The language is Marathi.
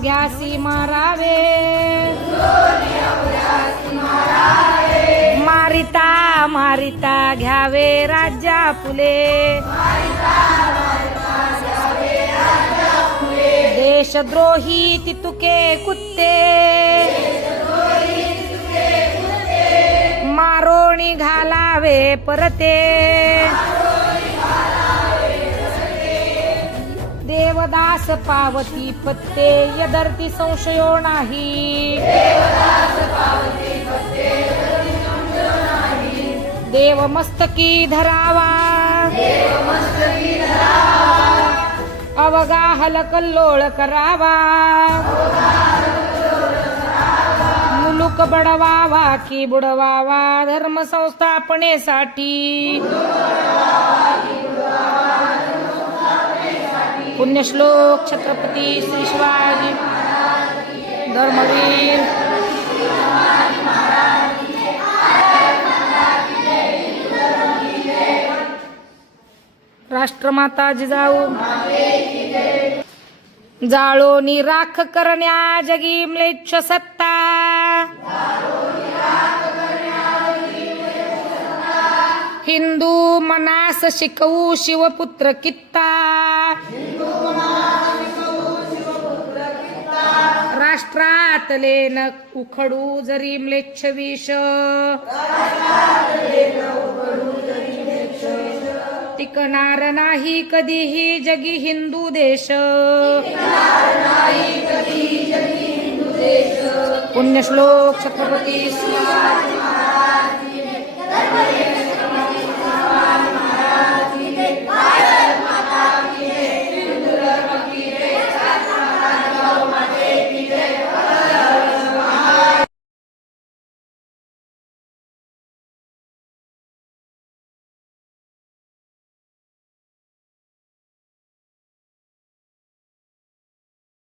अवघ्यासी मारावे मारिता मारिता घ्यावे राज्या फुले देशद्रोही तितुके कुत्ते मारोणी घालावे परते देवदास पावती पत्ते यदर्ती संशयो नाही देव मस्तकी धरावा अवगा हलकल्लोळ करावा मुलुक बडवावा की बुडवावा धर्म संस्थापनेसाठी पुण्यश्लोक छत्रपती श्री शिवाजी धर्मवीर राष्ट्रमाता जिजाऊ जाळोनी राख करण्या जगी म्लेच्छ सत्ता हिंदू मनास शिकवू शिवपुत्र कित्ता राष्ट्रातले न उखडू जरी म्लेच्छ विष टिकणार नाही कधीही जगी हिंदू देश पुण्यश्लोक छत्रपती